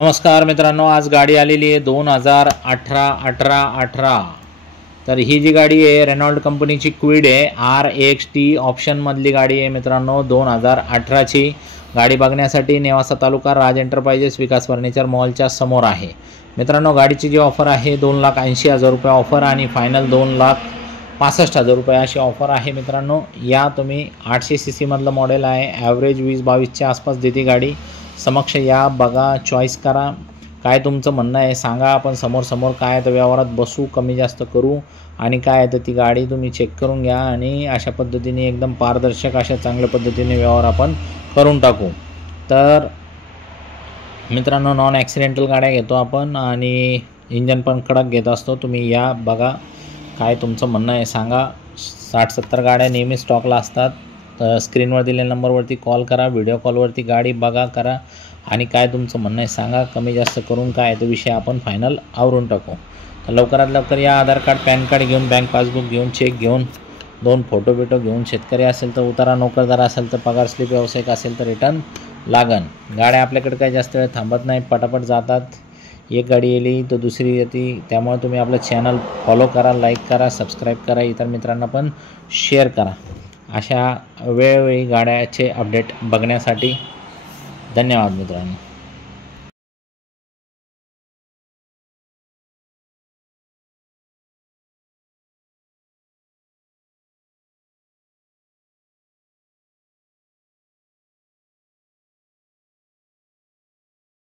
नमस्कार मित्रांनो, आज गाडी आलेली आहे 2018. तर ही जी गाडी आहे रेनॉल्ड कंपनीची क्विड आहे, RXT ऑप्शनमधली गाडी आहे मित्रांनो। 2018ची गाडी बघण्यासाठी नेवासा तालुका राज एंटरप्राइजेस विकास फर्निचर मॉलच्या समोर आहे मित्रांनो। गाडीची जी ऑफर आहे 2,80,000 रुपये ऑफर आणि फायनल 2,65,000 रुपये अशी ऑफर आहे मित्रांनो। या तुम्ही 800 सीसी मधलं मॉडेल आहे, ॲव्हरेज 20-22च्या आसपास देते गाडी। समक्ष या, बघा, चॉईस करा, काय तुमचं म्हणणं आहे सांगा। आपण समोर काय तर व्यवहारात बसू, कमी जास्त करू आणि काय तर ती गाडी तुम्ही चेक करून घ्या आणि अशा पद्धतीने एकदम पारदर्शक अशा चांगल्या पद्धतीने व्यवहार आपण करून टाकू। तर मित्रांनो, नॉन ॲक्सिडेंटल गाड्या घेतो आपण आणि इंजन पण कडक घेत असतो। तुम्ही या, बघा, काय तुमचं म्हणणं आहे सांगा। 60-70 गाड्या नेहमी स्टॉकला असतात। स्क्रीनवर दिलेल्या नंबरवरती कॉल करा, व्हिडिओ कॉलवरती गाडी बघा, करा आणि काय तुमचं म्हणणं आहे सांगा। कमी जास्त करून काय तो विषय आपण फायनल आवरून टाकू। तर लवकरात लवकर या, आधार कार्ड, पॅन कार्ड घेऊन, बँक पासबुक घेऊन, चेक घेऊन, 2 फोटो घेऊन, शेतकरी असेल तर उतारा, नोकरदार असेल तर पगार स्लिप, व्यावसायिक असेल तर रिटर्न लागन। गाड्या आपल्याकडे काही जास्त वेळ थांबत नाही, पटापट जातात। एक गाडी येली तर दुसरी येते, त्यामुळे तुम्ही आपलं चॅनल फॉलो करा, लाईक करा, सबस्क्राईब करा, इतर मित्रांना पण शेअर करा। अशा वेळोवेळी गाड्याचे अपडेट बघण्यासाठी धन्यवाद मित्रांनो।